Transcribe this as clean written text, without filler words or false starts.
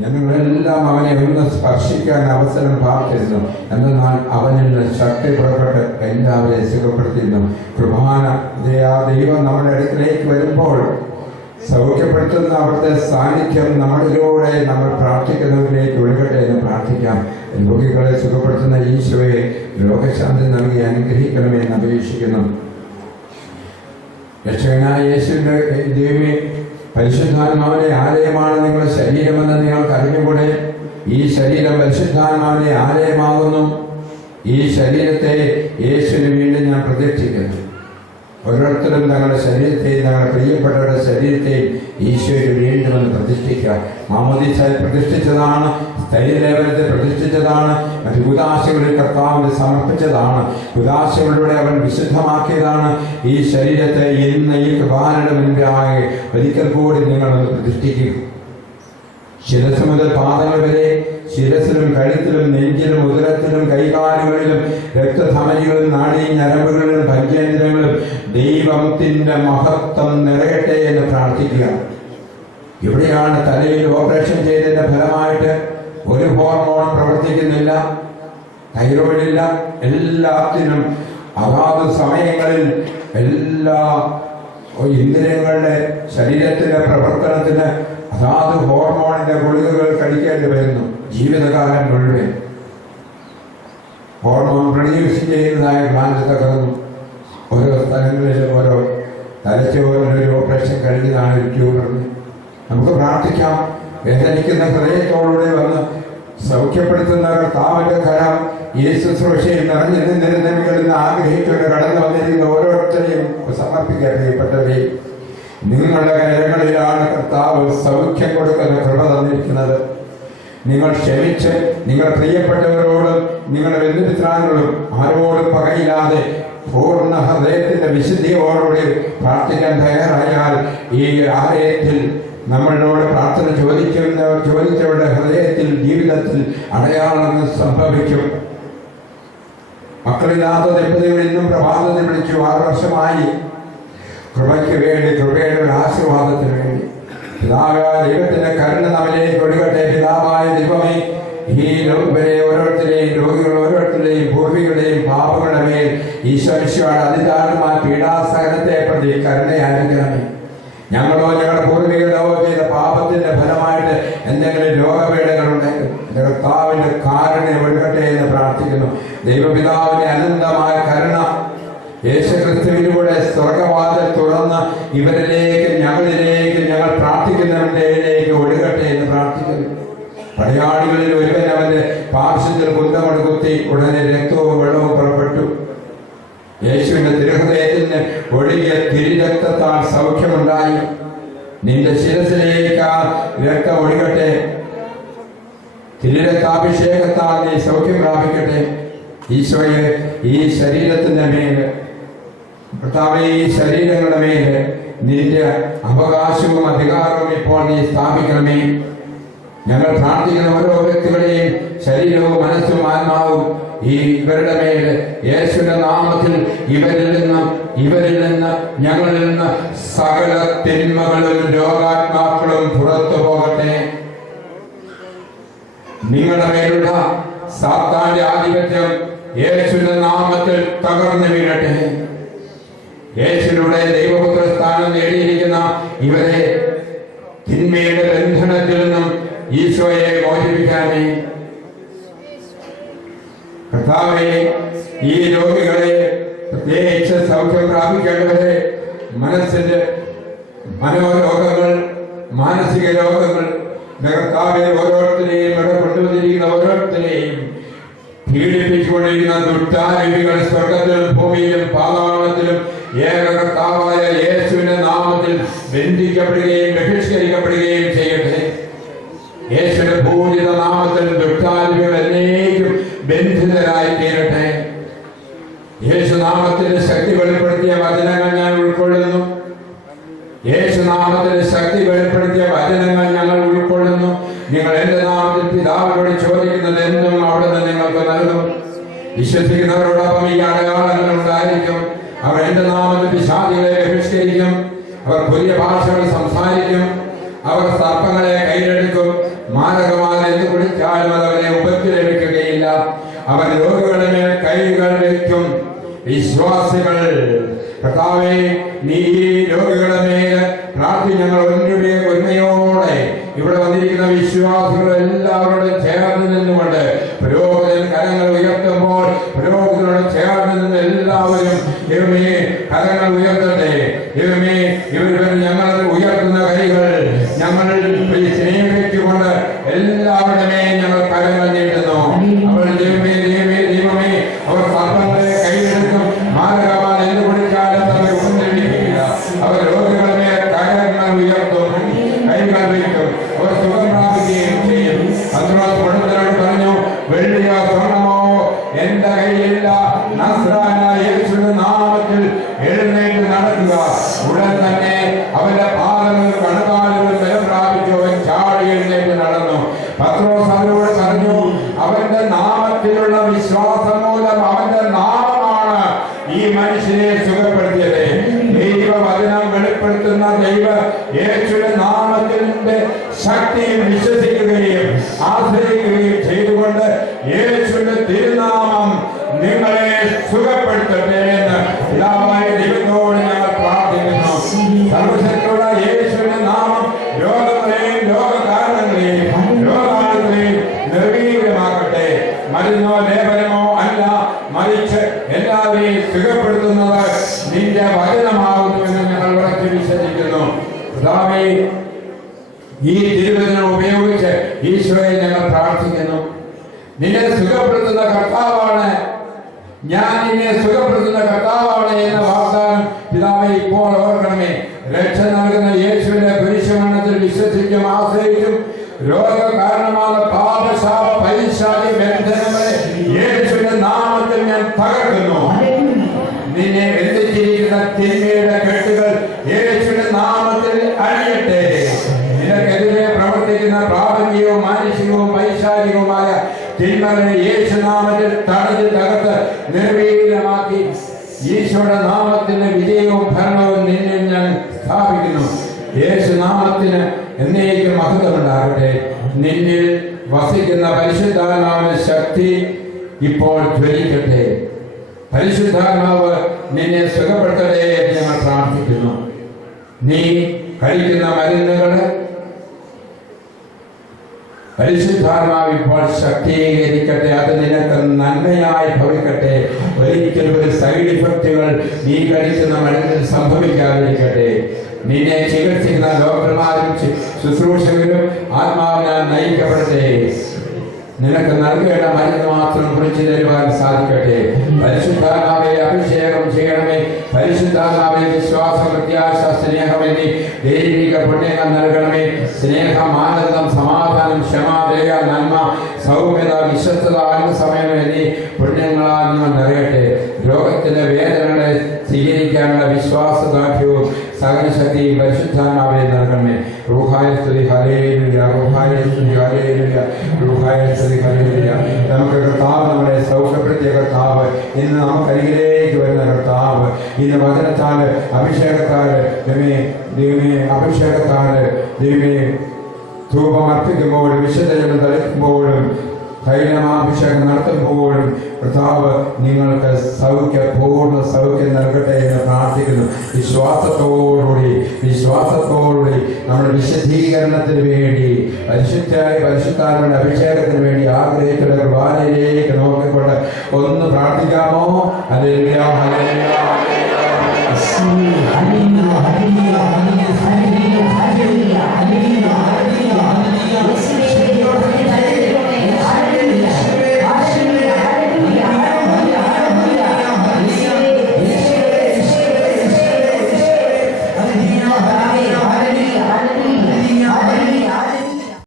ഞങ്ങളെല്ലാം അവനെ ഒന്ന് സ്പർശിക്കാൻ അവസരം പ്രാർത്ഥിക്കുന്നു. എന്നാൽ അവനിൽ നിന്ന് ശക്തി പുറപ്പെട്ട് എല്ലാവരെയും സുഖപ്പെടുത്തിയിരുന്നു. കുർബാന ദൈവം നമ്മുടെ അടുക്കിലേക്ക് വരുമ്പോൾ സൗഖ്യപ്പെടുത്തുന്ന അവിടുത്തെ സാന്നിധ്യം നമ്മളിലൂടെ നമ്മൾ പ്രാർത്ഥിക്കുന്നവരിലേക്ക് ഒഴുകട്ടെ എന്ന് പ്രാർത്ഥിക്കാം. രോഗികളെ സുഖപ്പെടുത്തുന്ന ഈശോയെ രോഗശാന്തി നൽകി അനുഗ്രഹിക്കണമെന്ന് അപേക്ഷിക്കുന്നു. രക്ഷകനായ യേശുവിന്റെ ദൈവമേ, പരിശുദ്ധാത്മാവിന്റെ ആലയമാണ് നിങ്ങളുടെ ശരീരമെന്ന് നിങ്ങൾക്ക് അറിഞ്ഞുകൂടെ? ഈ ശരീരം പരിശുദ്ധാത്മാവിന്റെ ആലയമാകുന്നു. ഈ ശരീരത്തെ യേശുവിന് വീണ്ടും ഞാൻ പ്രതീക്ഷിക്കുന്നു. ഓരോരുത്തരും തങ്ങളുടെ ശരീരത്തെയും തങ്ങളുടെ പ്രിയപ്പെട്ടവരുടെ ശരീരത്തെയും ഈശോയ്ക്ക് വീണ്ടും ഒന്ന് പ്രതിഷ്ഠിക്കുക. മാമോദീസയിൽ പ്രതിഷ്ഠിച്ചതാണ്, സ്ഥൈര്യലേപനത്തെ പ്രതിഷ്ഠിച്ചതാണ്, മറ്റു ഉദാശകളിൽ കർത്താവിന് സമർപ്പിച്ചതാണ്. ഉദാശകളിലൂടെ അവൻ വിശുദ്ധമാക്കിയതാണ്. ഈ ശരീരത്തെ ഇന്ന് ഈ കുർബാനയുടെ മുൻപാകെ ഒരിക്കൽ കൂടി നിങ്ങളൊന്ന് പ്രതിഷ്ഠിക്കുക. ശിരസ് മുതൽ പാദങ്ങൾ വരെ, ശിരസിലും കഴുത്തിലും നെഞ്ചിലും ഉദരത്തിലും കൈകാലുകളിലും രക്തധമനികളിലും നാഡീ ഞരമ്പുകളിലും പഞ്ചേന്ദ്രങ്ങളിലും ദൈവത്തിന്റെ മഹത്വം നിറയട്ടെ എന്ന് പ്രാർത്ഥിക്കുക. ഇവിടെയാണ് തലയിൽ ഓപ്പറേഷൻ ചെയ്തതിന്റെ ഫലമായിട്ട് ഒരു ഹോർമോൺ പ്രവർത്തിക്കുന്നില്ല, തൈറോയിഡില്ല. എല്ലാത്തിനും അതാത് സമയങ്ങളിൽ എല്ലാ ഇന്ദ്രിയങ്ങളുടെ ശരീരത്തിന്റെ പ്രവർത്തനത്തിന് അതാത് ഹോർമോണിന്റെ ഗുളികകൾ കഴിക്കേണ്ടി വരുന്നു. ജീവിതകാലം മുഴുവൻ ഹോർമോൺ പ്രൊഡ്യൂസ് ചെയ്യുന്നതായ ഗ്ലാൻഡ് തകർന്നു. ഓരോ സ്ഥലങ്ങളിലും ഓരോ തലച്ചോറിനൊരു ഓപ്പറേഷൻ കഴിഞ്ഞതാണ് ഒരു ട്യൂമറിന്. നമുക്ക് പ്രാർത്ഥിക്കാം. വേദനിക്കുന്ന ഹൃദയത്തോടുകൂടി വന്ന് സൗഖ്യപ്പെടുത്തുന്ന കർത്താവിന്റെ കരം ഈ ശുശ്രൂഷയിൽ നിറഞ്ഞു നിന്നിരുന്നവകളിൽ നിന്ന് ആഗ്രഹിച്ചുകൊണ്ട് കടന്നു വന്നിരിക്കുന്ന ഓരോരുത്തരെയും സമർപ്പിക്കാൻ പ്രിയപ്പെട്ടവരെ. നിങ്ങളുടെ കരങ്ങളിലാണ് കർത്താവ് സൗഖ്യം കൊടുക്കുന്ന കൃപ തന്നിരിക്കുന്നത്. നിങ്ങൾ ക്ഷമിച്ച് നിങ്ങളുടെ പ്രിയപ്പെട്ടവരോടും നിങ്ങളുടെ ബന്ധുമിത്രാങ്ങളോടും ആരോടും പകയില്ലാതെ പൂർണ്ണ ഹൃദയത്തിന്റെ വിശുദ്ധിയോടുകൂടി പ്രാർത്ഥിക്കാൻ തയ്യാറായാൽ ഈ ആലയത്തിൽ നമ്മളോട് പ്രാർത്ഥന ചോദിച്ചവരുടെ ഹൃദയത്തിൽ ജീവിതത്തിൽ അടയാളങ്ങൾ സംഭവിക്കും. മക്കളില്ലാത്ത ദമ്പതികൾ ഇന്നും പ്രഭാതത്തിൽ വിളിച്ചു. 6 വർഷമായി. കൃപയ്ക്ക് വേണ്ടി, കൃപയുടെ ഒരു ആശീർവാദത്തിന് വേണ്ടി പിതാവായ ദൈവത്തിന്റെ കരുണ നമ്മിലേക്ക് ഒഴുകട്ടെ. പിതാവായ ദൈവമേ, ഈ ഇവരെ ഓരോരുത്തരെയും രോഗികൾ ഓരോരുത്തരുടെയും പൂർവികളുടെയും പാപങ്ങളുടെ മേൽ ഈശ്വരയുടെ അതിദാരുണമായ പീഡാസഹനത്തെ പ്രതി കരുണയായിരിക്കണമേ. ഞങ്ങളോ ഞങ്ങളുടെ പൂർവികളോ ചെയ്ത പാപത്തിന്റെ ഫലമായിട്ട് എന്തെങ്കിലും രോഗപീഠകളുണ്ടെങ്കിൽ കർത്താവിന്റെ കാരുണ്യം ഒഴുകട്ടെ എന്ന് പ്രാർത്ഥിക്കുന്നു. ദൈവപിതാവിന്റെ അനന്തമായ കരുണ യേശുക്രിസ്തുവിലൂടെ സ്വർഗവാതിൽ തുറന്ന് ഇവരിലേക്ക് ഞങ്ങൾ പ്രാർത്ഥിക്കുന്നവരിലേക്ക് ഒഴുകട്ടെ എന്ന് പ്രാർത്ഥിക്കുന്നു. പടയാളികളിൽ ഒരുവൻ അവന്റെ പാർശ്വത്തിൽ കുന്തമട് കുത്തി. ഉടനെ രക്തവും വെള്ളവും പുറപ്പെട്ടു. യേശുവിന്റെ തിരുഹൃദയത്തിന് ഒഴുകിയ തിരുരക്തത്താൽ സൗഖ്യമുണ്ടായി. നിന്റെ ശിരസിലേക്ക് ആ രക്തം ഒഴുകട്ടെ. തിരുരക്താഭിഷേകത്താൽ നീ സൗഖ്യം പ്രാപിക്കട്ടെ. ഈശോയെ, ഈ ശരീരത്തിന്റെ മേല് കർത്താവേ, ഈ ശരീരങ്ങളുടെ മേല് നിന്റെ അവകാശവും അധികാരവും ഇപ്പോൾ നീ സ്ഥാപിക്കണമേ. ഞങ്ങൾ പ്രാർത്ഥിക്കുന്ന ഓരോ വ്യക്തികളുടെയും ശരീരവും മനസ്സും ആത്മാവും ഇവരുടെ മേല് യേശുവിന്റെ നാമത്തിൽ ഇവരിൽ നിന്ന് ഞങ്ങളിൽ നിന്ന് സകല തിന്മകളും രോഗാത്മാക്കളും പുറത്തു പോകട്ടെ. നിങ്ങളുടെ മേലുള്ള സാത്താന്റെ ആധിപത്യം യേശുവിന്റെ നാമത്തിൽ തകർന്നു വീഴട്ടെ. യേശുവിലൂടെ ദൈവപുത്ര സ്ഥാനം നേടിയിരിക്കുന്ന ഇവരെ തിന്മയുടെ ബന്ധനത്തിൽ നിന്നും ഈശോയെ മോചിപ്പിക്കാനേ. കർത്താവേ, ഈ രോഗികളെ പ്രത്യേകിച്ച് സൗഖ്യം പ്രാപിക്കേണ്ടവരെ മനസ്സിന്റെ മനോരോഗങ്ങൾ, മാനസിക രോഗങ്ങൾ, കർത്താവെ ഓരോരുത്തരെയും ഇവിടെ കൊണ്ടുവന്നിരിക്കുന്ന ഓരോരുത്തരെയും പീഡിപ്പിച്ചുകൊണ്ടിരിക്കുന്ന ദുഷ്ടാരൂപികൾ സ്വർഗത്തിലും ഭൂമിയിലും പാതാളത്തിലും ഏക കർത്താവായ യേശുവിന്റെ നാമത്തിൽ ബന്ധിക്കപ്പെടുകയും ബഹിഷ്കരിക്കപ്പെടുകയും ചെയ്യട്ടെ. യേശുവിന്റെ പൂജിത നാമത്തിൽ ദുഷ്ടാരൂപികൾ എന്നേക്കും ബന്ധിതരായി തീരട്ടെ. യേശുനാമത്തിന്റെ ശക്തി വെളിപ്പെടുത്തിയ വചനങ്ങൾ ഞാൻ ഉൾക്കൊള്ളുന്നു. യേശുനാമത്തിന്റെ ശക്തി വെളിപ്പെടുത്തിയ വചനങ്ങൾ ഞങ്ങൾ ഉൾക്കൊള്ളുന്നു. നിങ്ങൾ എന്റെ നാമത്തിൽ പിതാവിനോട് ചോദിക്കുന്നത് എന്തും അവിടുന്ന് നിങ്ങൾക്ക് നൽകും. വിശ്വസിക്കുന്നവരോടൊപ്പം ഈ അടയാളങ്ങൾ ഉണ്ടായിരിക്കും. അവർ എന്റെ നാമത്തിൽ പിശാചുകളെ ബഹിഷ്കരിക്കും. അവർ പുതിയ ഭാഷകൾ സംസാരിക്കും. അവർ സർപ്പങ്ങളെ കയ്യിലെടുക്കും. മാരകമായ എന്ത് കുടിച്ചാലും അത് അവനെ ഉപദ്രവിക്കുകയില്ല. അവൻ രോഗികളുടെ മേൽ കൈകൾ വയ്ക്കും. വിശ്വാസികൾ കർത്താവേ, നീ ഈ രോഗികളുടെ മേൽ പ്രാർത്ഥി. ഞങ്ങൾ ഒരുമയോടെ ഇവിടെ വന്നിരിക്കുന്ന വിശ്വാസികൾ എല്ലാവരോടും ചേർന്ന് നിന്നുകൊണ്ട് പുരോഹിതൻ കരങ്ങൾ ഉയർത്തുമ്പോൾ പുരോഹിതനോട് ചേർന്ന് നിന്ന് എല്ലാവരും ദൈവമേ കരങ്ങൾ ഉയർത്തട്ടെ. ദൈവമേ, ഇവർ ഞങ്ങൾ ഉയർത്തുന്ന കൈകൾ ഞങ്ങൾ സ്നേഹിച്ചുകൊണ്ട് എല്ലാവരുടെ മേൽ ഞങ്ങൾ കരങ്ങൾ നീട്ടുന്നു. അവർ ദൈവമേ ദൈവമേ ദൈവമേ അവർ സർവങ്ങളെ കൈയെടുക്കും. മാരകമായ എന്ത് കുടിച്ചാലും അവർ ഉപദ്രവിക്കുകയില്ല. അവർ രോഗികളുടെ മേൽ കരങ്ങൾ ഉയർത്തും, കൈകൾ വയ്ക്കും. അവർ സുഖം പ്രാപിക്കുകയും ചെയ്യും. പത്രോസ് പണ്ഡിതനോട് പറഞ്ഞു, വെള്ളിയോ സ്വർണ്ണമോ എന്റെ കയ്യിലില്ല. നസ്രായനായ യേശുവിന്റെ നാമത്തിൽ എഴുന്നേറ്റ് നടക്കുക. ഉടൻ തന്നെ അവന്റെ പാദങ്ങൾ കണക്കാലുകൾ ബലം പ്രാപിച്ചു. അവൻ ചാടി എഴുന്നേറ്റ് നടന്നു. പത്രോസ് അവരോട് പറഞ്ഞു, അവന്റെ നാമത്തിലുള്ള വിശ്വാസം മൂലം അവന്റെ നാമമാണ് ഈ മനുഷ്യനെ സുഖപ്പെടുത്തിയത്. ദൈവവചനം വെളിപ്പെടുത്തുന്ന ദൈവ യേശുവിന്റെ നാമത്തിന്റെ ശക്തിയിൽ വിശ്വസിക്കുകയും ആശ്രയിക്കുകയും ചെയ്തുകൊണ്ട് യേശുവിന്റെ തിരുനാമം നിങ്ങളെ സുഖപ്പെടുത്തട്ടെ എന്ന് പിതാവായ ദൈവത്തോട് ഞങ്ങൾ പ്രാർത്ഥിക്കുന്നു. സർവശക്തിയുള്ള യേശുവിന്റെ നാമം രോഗങ്ങളെയും രോഗകാരണങ്ങളെയും രോഗാണുക്കളെയും നിർവീര്യമാക്കട്ടെ. മരുന്നോ ലേപനമോ അല്ല, മറിച്ച് എല്ലാവരെയും സുഖപ്പെടുത്തുന്നത് നിന്റെ വചനമാകുന്നുവെന്ന് ഞങ്ങൾ ഉറച്ചു വിശ്വസിക്കുന്നു. പിതാവേ, ഈ തിരുവചനം ഉപയോഗിച്ച് ഈശോയെ ഞങ്ങൾ പ്രാർത്ഥിക്കുന്നു. നിന്നെ സുഖപ്പെടുത്തുന്ന കർത്താവാണ് ഞാൻ, നിന്നെ സുഖപ്പെടുത്തുന്ന കർത്താവാണ് എന്ന വാഗ്ദാനം പിതാവേ ഇപ്പോൾ ഓർക്കണമേ. രക്ഷ നൽകുന്ന യേശുവിന്റെ കുരിശുമരണത്തിൽ വിശ്വസിക്കും ആശ്രയിക്കും രോഗകാരണമായ പാപശാപ പൈശാചിക ബന്ധനങ്ങളെ യേശുവിന്റെ നാമത്തിൽ ഞാൻ തകർക്കുന്നു. നിന്നെ ബന്ധിച്ചിരിക്കുന്ന തിന്മയുടെ കെട്ടുകൾ യേശുവിന്റെ നാമത്തിൽ അഴിയട്ടെ. നിനക്കെതിരെ പ്രവർത്തിക്കുന്ന പ്രാപഞ്ചികവും മാനുഷികവും പൈശാചികവുമായ തിന്മകളെ യേശുനാമത്തിൽ തടഞ്ഞ് തകർത്ത് നിർവീര്യമാക്കി ഈശോയുടെ നാമത്തിന് വിജയവും ഭരണവും നിന്നിൽ ഞാൻ സ്ഥാപിക്കുന്നു. യേശുനാമത്തിന് എന്നേക്കും മഹത്വമുണ്ടാകട്ടെ. നിന്നിൽ വസിക്കുന്ന പരിശുദ്ധാത്മാവിന്റെ ശക്തി ഇപ്പോൾ ജ്വലിക്കട്ടെ. പരിശുദ്ധാത്മാവ് നിന്നെ സുഖപ്പെടുത്തട്ടെ എന്ന് ഞങ്ങൾ പ്രാർത്ഥിക്കുന്നു. നീ കഴിക്കുന്ന മരുന്നുകൾ പരിശുദ്ധാത്മാവ് ഇപ്പോൾ ശക്തീകരിക്കട്ടെ. അത് നിനക്ക് നന്മയായി ഭവിക്കട്ടെ. ഒരിക്കലും ഒരു സൈഡ് ഇഫക്റ്റുകൾ നീ കഴിക്കുന്ന മരുന്നിൽ സംഭവിക്കാതിരിക്കട്ടെ. നിന്നെ ചികിത്സിക്കുന്ന ഡോക്ടർമാരും ശുശ്രൂഷകരും ആത്മാവിനാൽ നയിക്കപ്പെടട്ടെ. നിനക്ക് നൽകേണ്ട മരുന്ന് മാത്രം കുറിച്ചു തരുവാൻ സാധിക്കട്ടെ. പരിശുദ്ധാത്മാവെ അഭിഷേകം ചെയ്യണമേ. പരിശുദ്ധാത്മാവെ വിശ്വാസം, പ്രത്യാശ, സ്നേഹം എന്നീ ദൈവിക പുണ്യങ്ങൾ നൽകണമേ. സ്നേഹം, ആനന്ദം, സമാധാനം, ക്ഷമ, ദയ, നന്മ, സൗമ്യത, വിശ്വസ്തത, ആത്മസമയം എന്നീ പുണ്യങ്ങളാൽ നിങ്ങൾ നിറയട്ടെ. രോഗത്തിന്റെ വേദനകളെ സ്വീകരിക്കാനുള്ള വിശ്വാസദാർഢ്യവും സകല ശക്തിയും പരിശുദ്ധാത്മാവെ നൽകണമേ. റൂഹായ സ്തുതി, ഹല്ലേലൂയ. റൂഹായ സ്തുതി, ഹല്ലേലൂയ. റൂഹായ സ്തുതി, ഹല്ലേലൂയ. നമുക്ക് കർത്താവ് നമ്മളെ സൗഖ്യപ്പെടുത്തിയ കർത്താവ്, ഇന്ന് നമുക്കരികിലേക്ക് വരുന്ന കർത്താവ്, ഇന്ന് വചനത്താല് അഭിഷേകത്താല് അഭിഷേകത്താല് ധൂപം അർപ്പിക്കുമ്പോഴും വിശുദ്ധജനം തളിക്കുമ്പോഴും തൈലമാഭിഷേകം നടത്തുമ്പോഴും കർത്താവ് നിങ്ങൾക്ക് പൂർണ്ണ സൗഖ്യം നൽകട്ടെ എന്ന് പ്രാർത്ഥിക്കുന്നു. വിശ്വാസത്തോടുകൂടി നമ്മുടെ വിശുദ്ധീകരണത്തിന് വേണ്ടി പരിശുദ്ധാത്മാവിന്റെ അഭിഷേകത്തിന് വേണ്ടി ആഗ്രഹിക്കുന്ന കുർബാനയിലേക്ക് നോക്കിക്കൊണ്ട് ഒന്ന് പ്രാർത്ഥിക്കാമോ? Hallelujah, hallelujah.